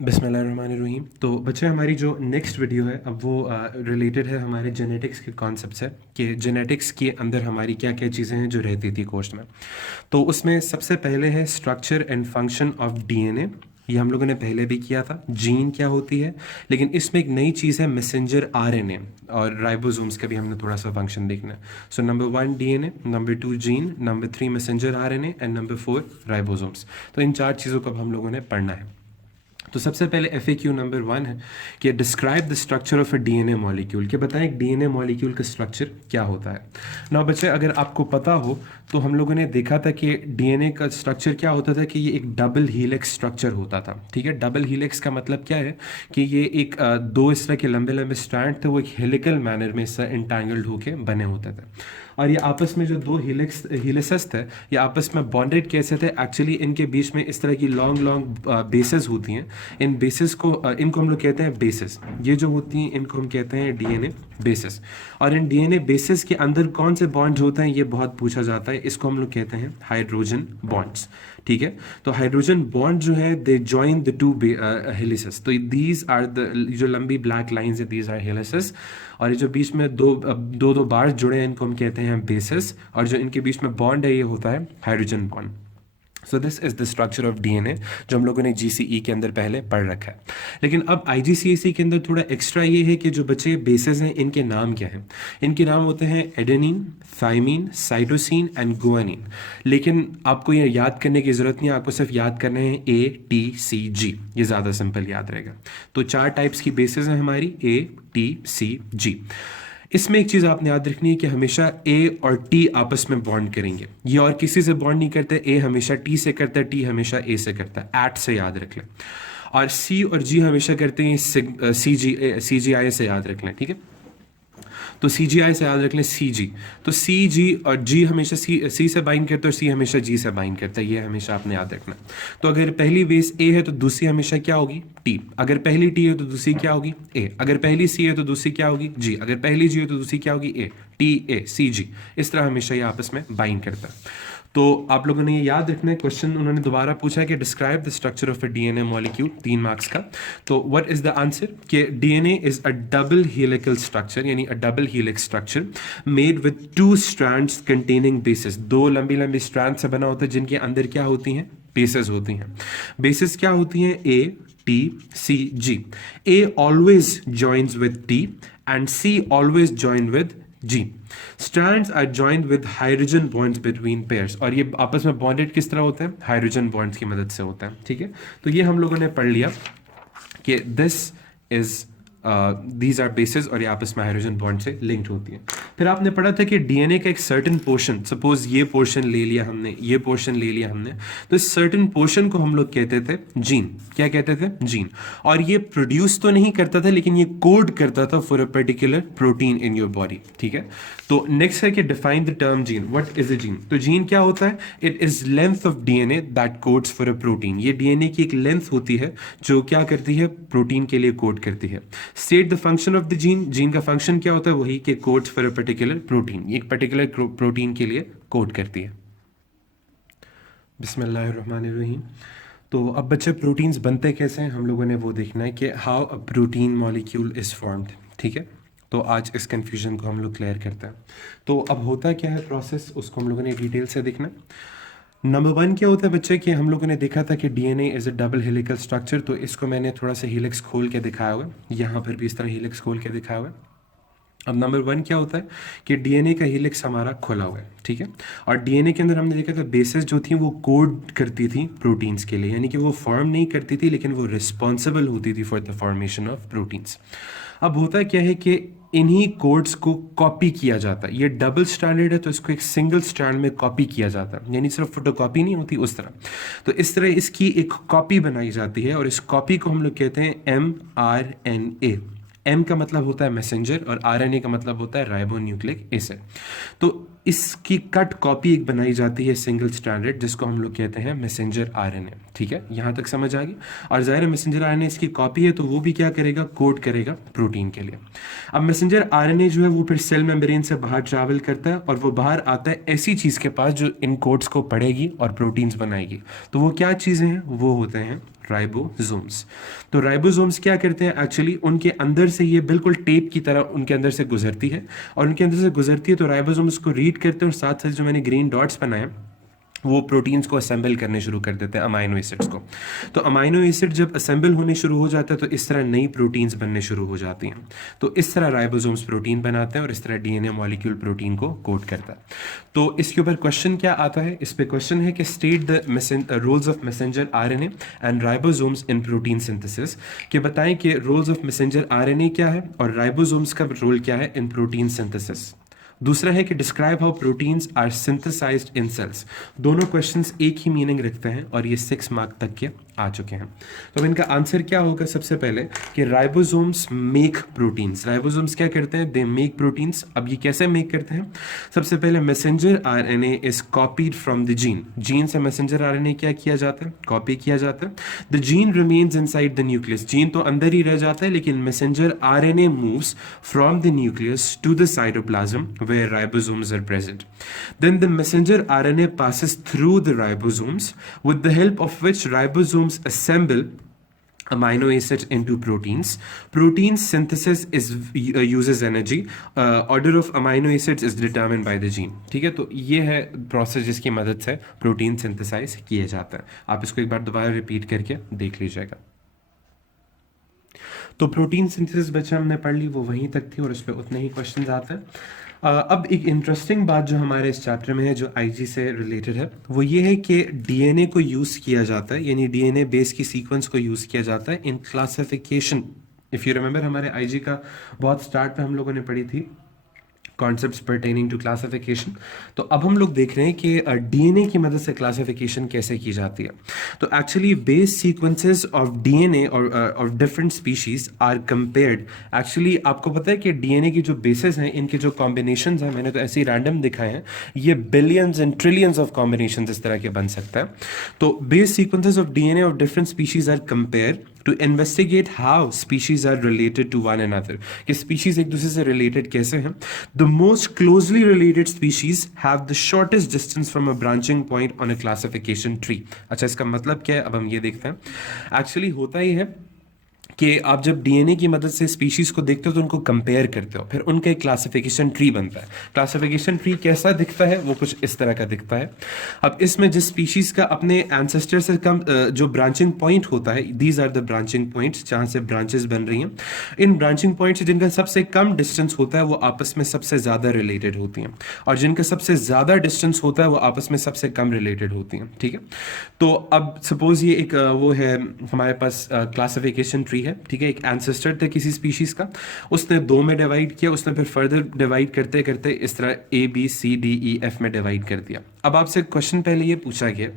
बिस्मिल्लाहिर्रहमानिर्रहीम। तो बच्चे हमारी जो नेक्स्ट वीडियो है अब वो रिलेटेड है हमारे जेनेटिक्स के कॉन्सेप्ट से कि जेनेटिक्स के अंदर हमारी क्या क्या चीज़ें हैं जो रहती थी कोर्स में। तो उसमें सबसे पहले है structure and function of DNA. ये हम लोगों ने पहले भी किया था, जीन क्या होती है। लेकिन इसमें एक नई चीज़ है मैसेंजर आरएनए और राइबोसोम्स का भी हमने थोड़ा सा फंक्शन देखना है। So number 1 DNA, number 2 gene, number 3 messenger RNA and number 4 ribosomes. तो इन चार चीज़ों को अब हम लोगों ने पढ़ना है। तो सबसे पहले FAQ नंबर 1 है कि describe the structure of a DNA molecule, कि बताएं एक डीएनए मॉलिक्यूल का स्ट्रक्चर क्या होता है ना। बच्चे अगर आपको पता हो तो हम लोगों ने देखा था कि डीएनए का स्ट्रक्चर क्या होता था कि ये एक डबल हीलिक्स स्ट्रक्चर होता था। ठीक है, डबल हीलिक्स का मतलब क्या है कि ये एक दो इस तरह के लंबे लंबे स्ट्रैंड थे, वो एक हेलिकल मैनर में इससे इंटैंगल्ड होके बने होते थे। और ये आपस में जो दो हीलिसेस थे ये आपस में बॉन्डेड कैसे थे, एक्चुअली इनके बीच में इस तरह की लॉन्ग लॉन्ग बेसेस होती हैं। इन बेसिस को इनको हम लोग कहते हैं बेसिस। ये जो होती हैं इनको हम कहते हैं डीएनए बेसिस। और इन डीएनए बेसिस के अंदर कौन से बॉन्ड्स होते हैं ये बहुत पूछा जाता है। इसको हम लोग कहते हैं हाइड्रोजन बॉन्ड्स। ठीक है, तो हाइड्रोजन बॉन्ड जो है they join the two helices. तो दीज आर द जो लंबी ब्लैक लाइंस है दीज आर हेलिसेस। और ये जो बीच में दो बार्स जुड़े हैं इनको हम कहते हैं बेसिस। और जो इनके बीच में बॉन्ड है ये होता है hydrogen bond. So this is the structure of DNA जो हम लोगों ने GCE के अंदर पहले पढ़ रखा है। लेकिन अब IGCSE के अंदर थोड़ा एक्स्ट्रा ये है कि जो बच्चे बेसेस हैं इनके नाम क्या हैं। इनके नाम होते हैं adenine, thymine, cytosine and guanine. लेकिन आपको ये याद करने की ज़रूरत नहीं है, आपको सिर्फ याद करने हैं ATCG। ये ज़्यादा सिंपल याद रहेगा। तो चार टाइप्स की बेसेस हैं हमारी ATCG। इसमें एक चीज़ आपने याद रखनी है कि हमेशा A और T आपस में बॉन्ड करेंगे। ये और किसी से बॉन्ड नहीं करते। A हमेशा T से करता है, T हमेशा A से करता है। एट से याद रख लें। और C और G हमेशा करते हैं CGI से याद रख लें। ठीक है, तो CGI से याद रख लें CG। तो CG और G हमेशा C से बाइंड करता है और C हमेशा G से बाइंड करता है। ये हमेशा आपने याद रखना। तो अगर पहली बेस A है तो दूसरी हमेशा क्या होगी T। अगर पहली T है तो दूसरी क्या होगी A। अगर पहली C है तो दूसरी क्या होगी G। अगर पहली G है तो दूसरी क्या होगी A। TACG। इस तरह हमेशा ये आपस में बाइंड करता है। तो आप लोगों ने ये याद रखना है। क्वेश्चन उन्होंने दोबारा पूछा है कि describe the structure of a DNA molecule, 3 marks का। तो व्हाट इज द आंसर कि DNA is a double helical structure, यानी a double helix structure made with 2 strands containing bases. दो लंबी लंबी स्ट्रैंड से बना होता है जिनके अंदर क्या होती हैं बेसिस होती हैं। बेसिस क्या होती हैं ATCG। A always joins with T and C always join with G. Strands are joined with hydrogen bonds between pairs। और ये आपस में बॉन्डेड किस तरह होते हैं हाइड्रोजन बॉन्ड्स की मदद से होता है। ठीक है, तो ये हम लोगों ने पढ़ लिया कि this is these are bases और ये आपस में हाइड्रोजन बॉन्ड से लिंक्ड होती है। फिर आपने पढ़ा था कि डीएनए का एक सर्टेन पोर्शन, सपोज ये पोर्शन ले लिया हमने, ये पोर्शन ले लिया हमने, तो इस सर्टेन पोर्शन को हम लोग कहते थे जीन। क्या कहते थे जीन। और ये प्रोड्यूस तो नहीं करता था लेकिन ये कोड करता था for a particular protein in your body. ठीक है, तो नेक्स्ट है कि define the term gene. What is a gene. तो जीन क्या होता है, it is length of DNA that codes for a protein. ये डीएनए की एक लेंथ होती है जो क्या करती है प्रोटीन के लिए कोड करती है। State the function of the gene. Gene का फंक्शन क्या होता है, वही कि codes for a particular protein, एक पर्टिकुलर प्रोटीन के लिए कोड करती है। बिस्मिल्लाहिर्रहमानिर्रहीम। तो अब बच्चे प्रोटीन्स बनते कैसे हैं हम लोगों ने वो देखना है कि how a protein molecule is formed. ठीक है, तो आज इस कंफ्यूजन को हम लोग क्लियर करते हैं। तो अब होता क्या है प्रोसेस, उसको हम लोगों ने डिटेल से देखना है। नंबर 1 क्या होता है बच्चे कि हम लोगों ने देखा था कि DNA is a double helical structure. तो इसको मैंने थोड़ा सा हेलिक्स खोल के दिखाया हुआ है, यहाँ पर भी इस तरह हेलिक्स खोल के दिखाया हुआ है। अब नंबर 1 क्या होता है कि डीएनए का हेलिक्स हमारा खुला हुआ है। ठीक है, और डीएनए के अंदर हमने देखा था बेसिस जो थी वो कोड करती थी प्रोटीन्स के लिए, यानी कि वो फॉर्म नहीं करती थी लेकिन वो रिस्पॉन्सिबल होती थी for the formation of proteins. अब होता क्या है कि इन्हीं कोड्स को कॉपी किया जाता है। ये डबल स्टैंडर्ड है तो इसको एक सिंगल स्टैंड में कॉपी किया जाता है, यानी सिर्फ फोटोकॉपी नहीं होती उस तरह। तो इस तरह इसकी एक कॉपी बनाई जाती है और इस कॉपी को हम लोग कहते हैं mRNA। एम का मतलब होता है मैसेंजर और आरएनए का मतलब होता है राइबो न्यूक्लिक एसिड। तो इसकी कट कॉपी एक बनाई जाती है सिंगल स्टैंडर्ड जिसको हम लोग कहते हैं मैसेंजर आरएनए। ठीक है, यहाँ तक समझ आ गई। और जाहिर है मैसेंजर आरएनए इसकी कॉपी है तो वो भी क्या करेगा कोड करेगा प्रोटीन के लिए। अब मैसेंजर आरएनए जो है वो फिर सेल मेम्ब्रेन से बाहर ट्रैवल करता है और वो बाहर आता है ऐसी चीज़ के पास जो इन कोड्स को पढ़ेगी और प्रोटीन्स बनाएगी। तो वो क्या चीज़ें हैं, वो होते हैं राइबोसोम्स। तो राइबोसोम्स क्या करते हैं एक्चुअली, उनके अंदर से ये बिल्कुल टेप की तरह उनके अंदर से गुजरती है, और उनके अंदर से गुजरती है तो राइबोसोम्स को रीड करते हैं, और साथ साथ जो मैंने ग्रीन डॉट्स बनाए वो प्रोटीन्स को असेंबल करने शुरू कर देते हैं, अमाइनो एसिड्स को। तो अमाइनो एसिड जब असेंबल होने शुरू हो जाता है तो इस तरह नई प्रोटीन्स बनने शुरू हो जाती हैं। तो इस तरह राइबोसोम्स प्रोटीन बनाते हैं और इस तरह डीएनए मॉलिक्यूल प्रोटीन को कोड करता है। तो इसके ऊपर क्वेश्चन क्या आता है, इस पे क्वेश्चन है कि state the roles of messenger RNA and ribosomes in protein synthesis, कि बताएं कि रोल्स ऑफ मैसेंजर आरएनए क्या है और राइबोसोम्स का रोल क्या है इन प्रोटीन सिंथेसिस। दूसरा है कि describe how proteins are synthesized in cells. दोनों क्वेश्चंस एक ही मीनिंग रखते हैं और ये 6 मार्क तक के आ चुके हैं। तो अब इनका आंसर क्या होगा, सबसे पहले कि राइबोसोम्स मेक प्रोटीन्स। राइबोसोम्स क्या करते हैं, दे मेक प्रोटीन्स। अब ये कैसे मेक करते हैं, सबसे पहले messenger RNA is copied from the gene. Gene से मैसेंजर आरएनए क्या किया जाता है, कॉपी किया जाता है। The gene remains inside the nucleus. Gene तो अंदर ही रह जाता है, लेकिन messenger RNA moves from the nucleus to the cytoplasm where ribosomes are present. Then the messenger RNA passes through the ribosomes, with the help of which ribosomes assemble amino acids into proteins. Protein synthesis uses energy. Order of amino acids is determined by the gene. ठीक है, तो ये है process जिसकी मदद से protein synthesise किए जाता है। आप इसको एक बार दोबारा रिपीट करके देख लीजिएगा। तो प्रोटीन सिंथेसिस बच्चा हमने पढ़ ली, वो वहीं तक थी और उस पर उतने ही क्वेश्चंस आते हैं। अब एक इंटरेस्टिंग बात जो हमारे इस चैप्टर में है, जो आईजी से रिलेटेड है, वो ये है कि डीएनए को यूज़ किया जाता है, यानी डीएनए बेस की सीक्वेंस को यूज़ किया जाता है in classification. If you remember, हमारे आईजी का बहुत स्टार्ट में हम लोगों ने पढ़ी थी कॉन्सेप्ट्स पर्टेनिंग टू क्लासिफिकेशन। तो अब हम लोग देख रहे हैं कि डीएनए की मदद से क्लासिफिकेशन कैसे की जाती है। तो actually base sequences of DNA और of different species are compared. Actually आपको पता है कि डीएनए की जो बेसेस हैं, इनके जो कॉम्बिनेशंस हैं, मैंने तो ऐसे ही रैंडम दिखाए हैं, ये billions and trillions of combinations इस तरह के बन सकता है। तो base sequences of DNA of different species are compared to investigate how species are related to one another, कि species एक दूसरे से related कैसे हैं। The most closely related species have the shortest distance from a branching point on a classification tree। अच्छा, इसका मतलब क्या है, अब हम ये देखते हैं। एक्चुअली होता ही है कि आप जब डीएनए की मदद से स्पीशीज को देखते हो तो उनको कंपेयर करते हो, फिर उनका एक क्लासिफिकेशन ट्री बनता है। क्लासिफिकेशन ट्री कैसा दिखता है, वो कुछ इस तरह का दिखता है। अब इसमें जिस स्पीशीज का अपने एंसेस्टर से कम जो ब्रांचिंग पॉइंट होता है, these are the branching points जहां से ब्रांचेस बन रही हैं। इन ब्रांचिंग पॉइंट्स जिनका सबसे कम डिस्टेंस होता है वो आपस में सबसे ज्यादा रिलेटेड होती हैं, और जिनका सबसे ज्यादा डिस्टेंस होता है वो आपस में सबसे कम रिलेटेड होती हैं। ठीक है, तो अब सपोज ये एक वो है हमारे पास क्लासिफिकेशन ट्री है। ठीक है, एक एंसेस्टर था किसी स्पीशीज का, उसने 2 में डिवाइड किया, उसने फिर फर्दर डिवाइड करते करते इस तरह ABCDEF में डिवाइड कर दिया। अब आपसे क्वेश्चन पहले ये पूछा गया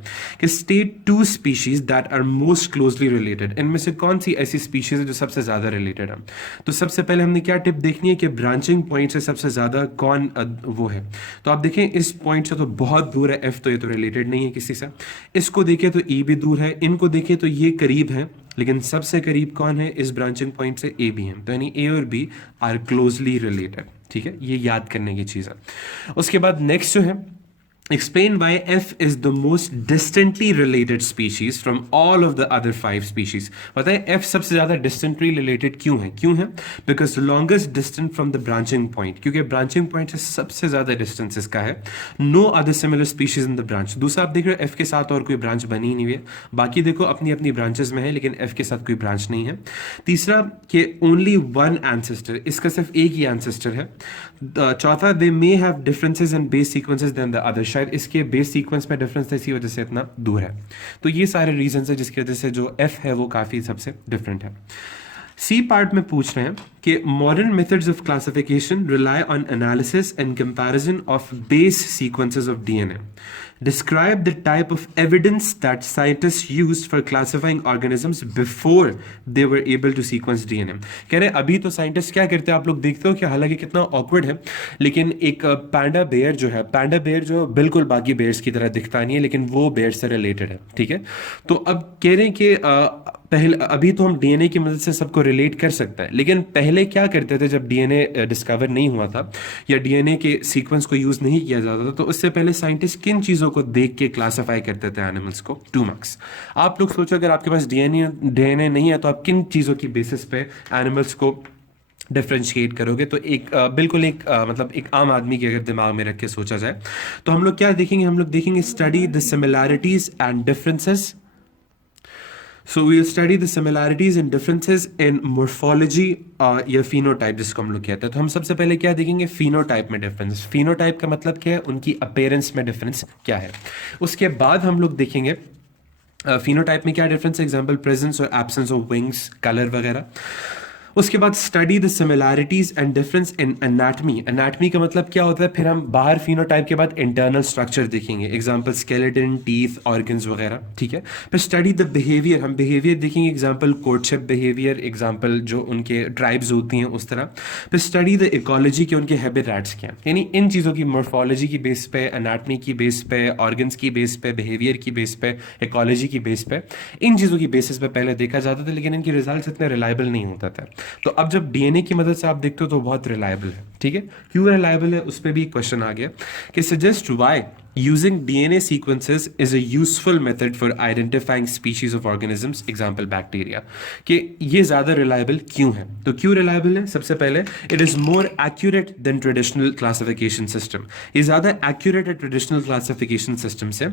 कि state 2 species that are most closely related. इनमें से कौन सी ऐसी स्पीशीज है जो सबसे ज्यादा रिलेटेड है। तो सबसे पहले हमने क्या टिप देखनी है कि ब्रांचिंग पॉइंट से सबसे ज्यादा कौन वो है। तो आप देखें इस पॉइंट से तो बहुत दूर है F, तो ये तो रिलेटेड नहीं है किसी से। इसको देखें तो E भी दूर है, इनको देखें तो ये करीब है, लेकिन सबसे करीब कौन है इस ब्रांचिंग पॉइंट से, A भी है। तो यानी A और B आर क्लोजली रिलेटेड। ठीक है, ये याद करने की चीज़ है। उसके बाद नेक्स्ट जो है, explain why F is the most distantly related species from all of the other 5 species। पता है F सबसे ज़्यादा distantly related क्यों है? क्यों है? Because longest distance from the branching point, क्योंकि branching point से सबसे ज़्यादा distance इसका है। No other similar species in the branch। दूसरा आप देख रहे हो F के साथ और कोई ब्रांच बनी नहीं हुई है, बाकी देखो अपनी अपनी ब्रांचेस में है, लेकिन F के साथ कोई ब्रांच नहीं है। तीसरा कि only one ancestor, इसका सिर्फ एक ही ancestor है। चौथा they may have differences in base sequences than the others, शायद इसके बेस सीक्वेंस में डिफरेंस इसी वजह से इतना दूर है। तो ये सारे रीजन है जिसकी वजह से जो F है वो काफ़ी सबसे डिफरेंट है। सी पार्ट में पूछ रहे हैं कि modern methods of classification rely on analysis and comparison of base sequences of DNA. Describe the type of evidence that scientists used for classifying organisms before they were able to sequence DNA। कह रहे हैं अभी तो scientist क्या करते हैं, आप लोग देखते हो कि हालांकि कितना ऑकवर्ड है, लेकिन एक पैंडा बेयर जो है, पैंडा बेयर जो बिल्कुल बाकी बेयर्स की तरह दिखता नहीं है, लेकिन वो बेयर से रिलेटेड है। ठीक है, तो अब कह रहे हैं कि पहले अभी तो हम डीएनए की मदद से सबको रिलेट कर सकता है, लेकिन पहले पहले क्या करते थे जब डीएनए डिस्कवर नहीं हुआ था या डीएनए के सीक्वेंस को यूज़ नहीं किया जाता था, तो उससे पहले साइंटिस्ट किन चीज़ों को देख के क्लासिफाई करते थे एनिमल्स को? 2 मार्क्स। आप लोग सोचो अगर आपके पास डीएनए नहीं है तो आप किन चीज़ों की बेसिस पे एनिमल्स को डिफ्रेंशिएट करोगे? तो एक बिल्कुल एक मतलब एक आम आदमी की अगर दिमाग में रख के सोचा जाए तो हम लोग क्या देखेंगे? हम लोग देखेंगे study the similarities and differences. So we'll study the similarities and differences in morphology या phenotype जिसको हम लोग कहते हैं. तो हम सबसे पहले क्या देखेंगे? phenotype में difference. phenotype का मतलब क्या है? उनकी appearance में difference क्या है. उसके बाद हम लोग देखेंगे phenotype में क्या difference है, example presence और absence of wings, color वगैरह. उसके बाद study the similarities and difference in anatomy. Anatomy का मतलब क्या होता है? फिर हम बाहर फिनोटाइप के बाद इंटरनल स्ट्रक्चर देखेंगे, एग्जांपल स्केलेटन, टीथ, ऑर्गन्स वगैरह. ठीक है. फिर स्टडी द बिहेवियर, हम बिहेवियर देखेंगे, एग्जांपल कोर्टशिप बिहेवियर, एग्जांपल जो उनके ट्राइब्स होती हैं उस तरह. फिर स्टडी द इकोलॉजी के उनके हैबिटेट्स क्या हैं. यानी इन चीज़ों की मॉर्फोलॉजी की बेस पे, एनाटमी की बेस पे, ऑर्गन्स की बेस पे, बिहेवियर की बेस पे, इकोलॉजी की बेस पे, इन चीज़ों की बेसिस पे पहले देखा जाता था, लेकिन इनके रिजल्ट्स इतने रिलायबल नहीं होता था. तो अब जब डीएनए की मदद से आप देखते हो तो बहुत रिलायबल है. ठीक है. क्यों रिलायबल है उस पर भी क्वेश्चन आ गया कि suggest why using DNA sequences is a useful method for identifying species of organisms, example bacteria. कि ये ज़्यादा reliable क्यों है? तो क्यों reliable है? सबसे पहले it is more accurate than traditional classification system. ये ज़्यादा accurate है traditional classification system से,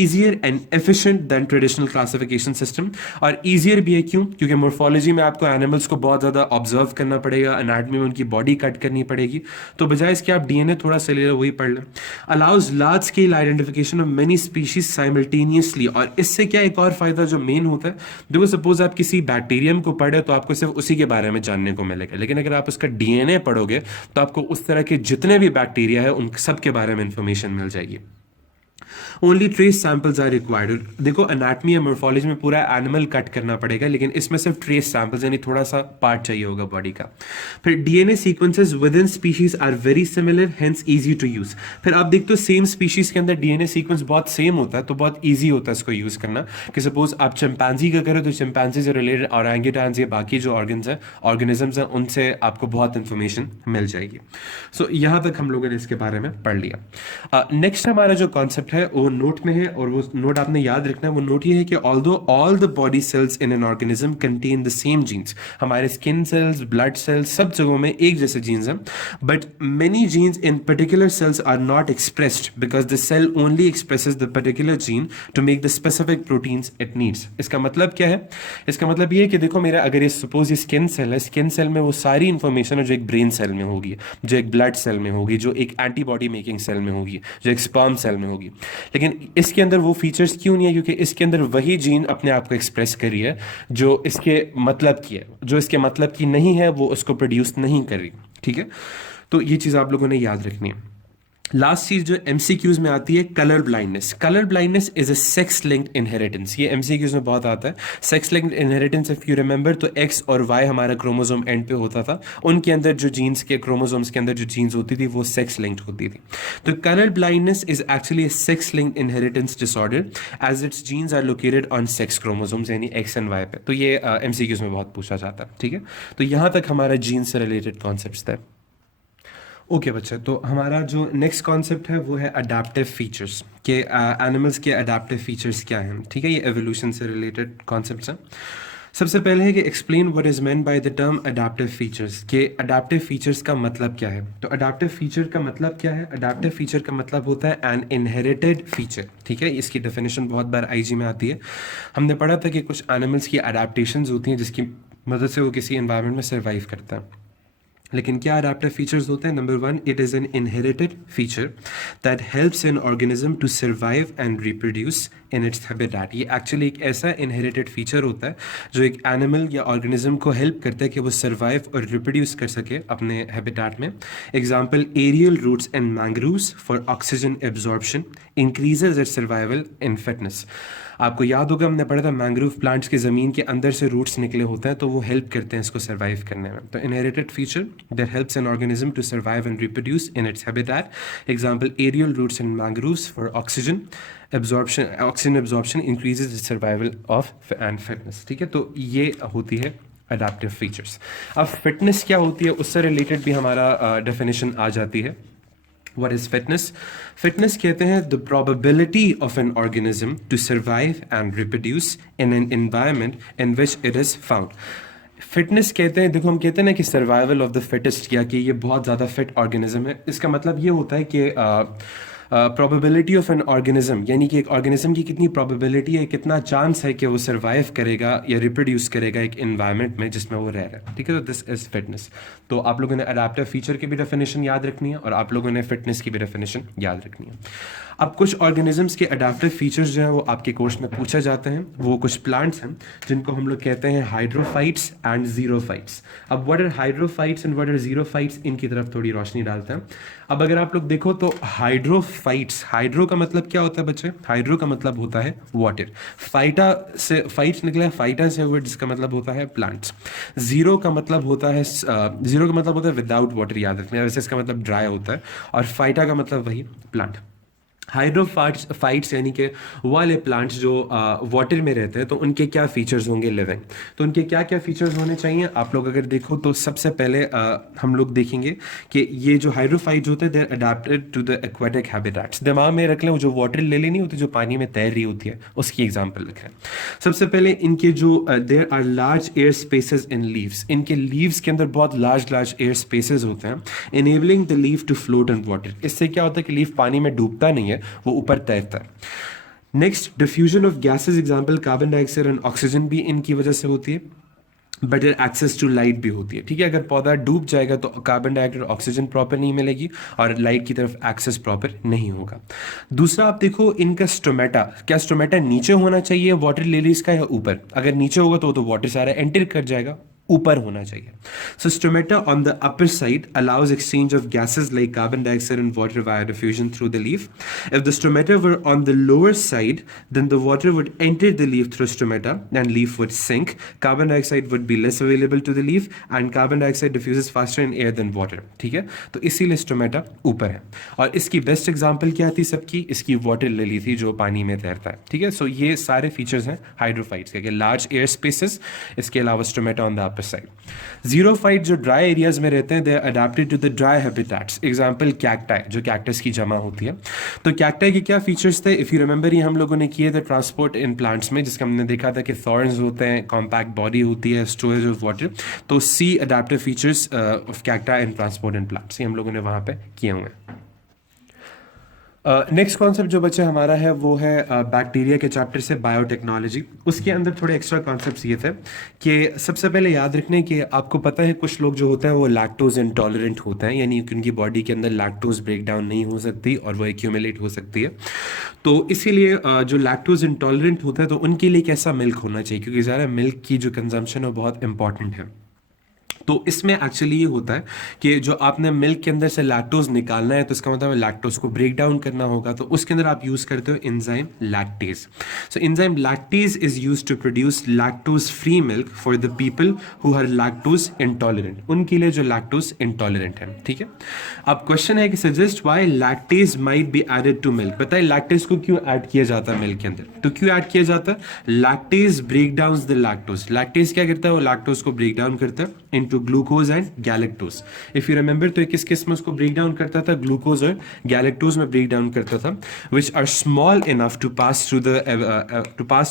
easier and efficient than traditional classification system. और easier भी है क्यों? क्योंकि morphology में आपको animals को बहुत ज़्यादा observe करना पड़ेगा, anatomy में उनकी body cut करनी पड़ेगी. तो बजाय इसके आप DNA थोड़ा सा ले लो, वही पढ़ लें. Allows large scale identification of many species simultaneously. और इससे क्या एक और फायदा जो मेन होता है, देखो सपोज आप किसी बैक्टीरियम को पढ़े तो आपको सिर्फ उसी के बारे में जानने को मिलेगा, लेकिन अगर आप उसका डीएनए पढ़ोगे तो आपको उस तरह के जितने भी बैक्टीरिया है उन सब के बारे में इंफॉर्मेशन मिल जाएगी. Only trace samples are required. देखो एनाटमी या मॉर्फोलॉजी में पूरा एनिमल कट करना पड़ेगा, लेकिन इसमें सिर्फ ट्रेस सैंपल्स यानी थोड़ा सा पार्ट चाहिए होगा बॉडी का. फिर DNA sequences within species are very similar, hence easy to use. फिर आप देखते हो सेम स्पीशीज के अंदर डीएनए सीक्वेंस बहुत सेम होता है, तो बहुत ईजी होता है इसको यूज करना. कि सपोज आप चिंपैंजी का करो तो चिंपैंजी से रिलेटेड ऑरंगुटान्स या बाकी जो ऑर्गन्स हैं, ऑर्गेनिजम्स हैं, उनसे आपको बहुत इंफॉर्मेशन मिल जाएगी. सो यहाँ तक हम लोगों ने इसके बारे में पढ़ लिया. नेक्स्ट हमारा जो कॉन्सेप्ट है वो नोट में है, और वो नोट आपने याद रखना है. वो नोट ये है कि although all the body cells in an organism contain the same genes. हमारे स्किन सेल्स, ब्लड सेल्स, सब जगहों में एक जैसे जीन्स हैं, but many genes in particular cells are not expressed because the cell only expresses the particular gene to make the specific proteins it needs. इसका मतलब क्या है? इसका मतलब ये है कि देखो मेरा अगर ये सपोज ये स्किन सेल है, स्किन सेल में वो सारी इंफॉर्मेशन है जो एक ब्रेन सेल में होगी, जो एक ब्लड सेल में होगी, जो एक एंटीबॉडी मेकिंग सेल में होगी, जो एक स्पर्म सेल में होगी. लेकिन इसके अंदर वो फीचर्स क्यों नहीं है? क्योंकि इसके अंदर वही जीन अपने आप को एक्सप्रेस कर रही है जो इसके मतलब की है. जो इसके मतलब की नहीं है वो उसको प्रोड्यूस नहीं कर रही. ठीक है. तो ये चीज़ आप लोगों ने याद रखनी है. लास्ट चीज जो एमसीक्यूज में आती है, colour blindness. Colour blindness is a sex linked inheritance. ये एमसीक्यूज में बहुत आता है. Sex linked inheritance if you remember, तो एक्स और वाई हमारा क्रोमोसोम एंड पे होता था, उनके अंदर जो जीन्स के क्रोमोसोम्स के अंदर जो जीन्स होती थी वो सेक्स लिंक्ड होती थी. तो colour blindness is actually sex linked inheritance disorder as its genes are located on sex chromosomes यानी एक्स एंड वाई पे. तो ये एमसीक्यूज में बहुत पूछा जाता है. ठीक है. तो यहाँ तक हमारा जीन्स से रिलेटेड कॉन्सेप्ट था. ओके बच्चा, तो हमारा जो नेक्स्ट कॉन्सेप्ट है वो है अडेप्टिव फीचर्स. के एनिमल्स के अडेप्टिव फीचर्स क्या हैं. ठीक है. ये एवोल्यूशन से रिलेटेड कॉन्सेप्ट्स हैं. सबसे पहले है कि explain what is meant by the term adaptive features. के अडेप्टिव फीचर्स का मतलब क्या है. तो अडेप्टिव फीचर का मतलब क्या है? अडेप्टिव फीचर का मतलब होता है एन इनहेरिटेड फीचर. ठीक है. इसकी डेफिनेशन बहुत बार आईजी में आती है. हमने पढ़ा था कि कुछ एनिमल्स की अडेप्टेशंस होती हैं जिसकी मदद से वो किसी एनवायरनमेंट में सर्वाइव करता है. लेकिन क्या अडेप्टिव फीचर्स होते हैं? Number 1, it is an inherited feature that helps an organism to survive and reproduce in its habitat. ये एक्चुअली एक ऐसा इनहेरिटेड फीचर होता है जो एक एनिमल या ऑर्गेनिज्म को हेल्प करता है कि वो सर्वाइव और रिप्रोड्यूस कर सके अपने हैबिटेट में. Example, aerial roots and mangroves for oxygen absorption increases its survival in fitness. आपको याद होगा हमने पढ़ा था मैंग्रोव प्लांट्स की ज़मीन के अंदर से रूट्स निकले होते हैं, तो वो हेल्प करते हैं इसको सर्वाइव करने में. तो inherited feature that helps an organism to survive and reproduce in its habitat. Example, aerial roots and mangroves for oxygen absorption increases its survival of and fitness. ठीक है. तो ये होती है अडेप्टिव फीचर्स। अब फिटनेस क्या होती है उससे रिलेटेड भी हमारा डेफिनेशन आ जाती है। What is fitness? Fitness कहते हैं the probability of an organism to survive and reproduce in an environment in which it is found. Fitness कहते हैं, देखो हम कहते हैं ना कि सर्वाइवल ऑफ द फिटेस्ट, या कि ये बहुत ज़्यादा फिट ऑर्गेनिज्म है। इसका मतलब ये होता है कि प्रोबेबिलिटी ऑफ एन ऑर्गेनिज्म, यानी कि एक ऑर्गेनिज्म की कितनी प्रोबेबिलिटी है, कितना चांस है कि वो सर्वाइव करेगा या रिप्रोड्यूस करेगा एक इन्वायरमेंट में जिसमें वो रह रहा है। ठीक है, तो दिस इज फिटनेस। तो आप लोगों ने अडेप्टिव फीचर की भी डेफिनेशन याद रखनी है और आप लोगों ने फिटनेस की भी डेफिनेशन याद रखनी है। अब कुछ ऑर्गेनिजम्स के अडेप्टिव फीचर्स जो हैं वो आपके कोर्स में पूछे जाते हैं। वो कुछ प्लांट्स हैं जिनको हम लोग कहते हैं हाइड्रोफाइट्स एंड जीरोफाइट्स। अब what are hydrophytes and what are xerophytes, इनकी तरफ थोड़ी रोशनी डालते हैं। अब अगर आप लोग देखो तो हाइड्रोफाइट्स, हाइड्रो का मतलब क्या होता है बच्चे? हाइड्रो का मतलब होता है वाटर। फाइटा से फाइट्स निकला है, फाइटा से हुआ, जिसका मतलब होता है प्लांट्स। जीरो का मतलब होता है विदाउट वाटर, याद रखना है, वैसे इसका मतलब ड्राई होता है। और फाइटा का मतलब वही प्लांट। हाइड्रोफाइट्स यानी कि वाले प्लांट्स जो वाटर में रहते हैं, तो उनके क्या फीचर्स होंगे लिविंग, तो उनके क्या क्या फीचर्स होने चाहिए। आप लोग अगर देखो तो सबसे पहले हम लोग देखेंगे कि ये जो हाइड्रोफाइट्स होते हैं they are adapted to the aquatic habitats. दिमाग में रख लें, जो वाटर लिली नहीं होती, जो पानी में तैर रही होती है, उसकी एग्जाम्पल रखें। सबसे पहले इनके जो there are large air spaces in leaves, इनके लीव्स के अंदर बहुत लार्ज एयर स्पेसेस होते हैं, enabling the leaf to float in water. इससे क्या होता है कि लीफ पानी में डूबता नहीं है, वो ऊपर तैरता है। Next, diffusion of gases, example carbon dioxide and oxygen भी इनकी वजह से होती है। बेटर एक्सेस टू लाइट भी होती है। ठीक है, अगर पौधा डूब जाएगा तो कार्बन डाइऑक्साइड और ऑक्सीजन प्रॉपर नहीं मिलेगी और लाइट की तरफ एक्सेस प्रॉपर नहीं होगा। दूसरा, आप देखो इनका स्टोमेटा, क्या स्टोमेटा नीचे होना चाहिए वाटर लिलीज का या ऊपर? अगर नीचे होगा तो वाटर सारा एंटर कर जाएगा, ऊपर होना चाहिए। So stomata on the upper side allows exchange of gases like carbon dioxide and water via diffusion through the leaf. If the stomata were on the lower side then the water would enter the leaf through stomata and leaf would sink, carbon dioxide would be less available to the leaf and carbon dioxide diffuses faster in air than water. ठीक है, तो इसीलिए stomata ऊपर है। और इसकी best example क्या थी सबकी? इसकी वाटर लिली थी जो पानी में तैरता है। ठीक है, सो ये सारे फीचर्स हैं हाइड्रोफाइट्स के, लार्ज एयर स्पेसेस, इसके अलावा stomata on the upper side. Xerophyte जो ड्राई एरियाज में रहते हैं, they are adapted to the dry habitats. Example cacti, जो कैक्टस की जमा होती है। तो कैक्टाई के क्या फीचर्स थे? इफ यू रिमेंबर, ये हम लोगों ने किए थे ट्रांसपोर्ट इन प्लांट्स में, जिसका हमने देखा था कि थॉर्न्स होते हैं, कॉम्पैक्ट बॉडी होती है, स्टोरेज ऑफ वाटर। तो see adaptive features of cacti in transport in plants, ये हम लोगों ने वहां पे किए हुए हैं। नेक्स्ट कॉन्सेप्ट जो बच्चे हमारा है वो है बैक्टीरिया के चैप्टर से बायोटेक्नोलॉजी। उसके अंदर थोड़े एक्स्ट्रा कॉन्सेप्ट्स ये थे कि सबसे पहले याद रखने कि आपको पता है कुछ लोग जो होते हैं वो लैक्टोज इंटॉलरेंट होते हैं, यानी कि उनकी बॉडी के अंदर लैक्टोज ब्रेक डाउन नहीं हो सकती और वो एक्यूमुलेट हो सकती है। तो इसीलिए जो लैक्टोज इंटॉलरेंट होता है तो उनके लिए कैसा मिल्क होना चाहिए, क्योंकि ज़्यादा मिल्क की जो कंजम्पशन है वो बहुत इंपॉर्टेंट है। तो इसमें एक्चुअली ये होता है कि जो आपने मिल्क के अंदर से लैक्टोज निकालना है, तो इसका मतलब लैक्टोज को ब्रेक डाउन करना होगा, तो उसके अंदर आप यूज करते हो enzyme lactase. So enzyme lactase is used to produce lactose free milk for the people who are lactose intolerant, उनके लिए जो लैक्टोज इंटॉलरेंट है। ठीक है, अब क्वेश्चन है कि suggest why lactase might be added to milk. बताइए लैक्टेज को क्यों ऐड किया जाता है मिल्क के अंदर? तो क्यों ऐड किया जाता है? Lactase break down the lactose. Lactase क्या करता है? वो लैक्टोज को ब्रेक डाउन करता है into glucose and galactose. If you remember, तो किस किस में उसको ब्रेक डाउन करता था? ग्लूकोज और गैलेक्टोज में ब्रेक डाउन करता था, which are small enough to pass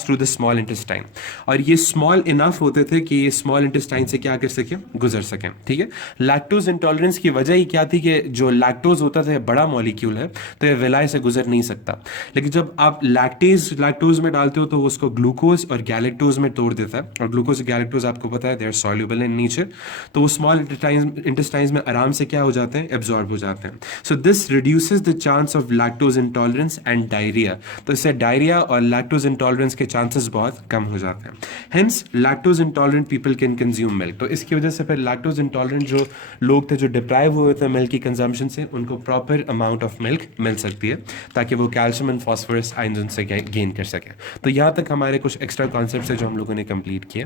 through the small intestine. और ये स्मॉल इनफ होते थे कि ये स्मॉल इंटेस्टाइन से क्या कर सके? गुजर सके। ठीक है, लैक्टोज इंटॉलरेंस की वजह ही क्या थी कि जो लैक्टोज होता था बड़ा मॉलिक्यूल है, तो ये विलाय से गुजर नहीं सकता। लेकिन जब आप लैक्टोज में डालते हो तो वो उसको ग्लूकोज और गैलेक्टोज में तोड़ देता है, और ग्लूकोज और गैलेक्टोज आपको पता है they are soluble in nature, तो वो स्मॉल इंटेस्टाइन्स में आराम से क्या हो जाते हैं? एब्जॉर्ब हो जाते हैं। So this reduces the chance of lactose intolerance and diarrhoea. तो इससे डायरिया और लैक्टोज इंटॉलरेंस के चांसेस बहुत कम हो जाते हैं। Hence lactose intolerant people can consume milk. तो इसकी वजह से फिर लैक्टोज इंटॉलरेंट जो लोग थे, जो डिप्राइव हुए थे मिल्क की कंजम्पशन से, उनको प्रॉपर अमाउंट ऑफ मिल्क मिल सकती है ताकि वो कैल्शियम एंड फॉस्फोरस आयंस उनसे गेन कर सके। तो यहाँ तक हमारे कुछ एक्स्ट्रा कॉन्सेप्ट्स है जो हम लोगों ने कंप्लीट किए।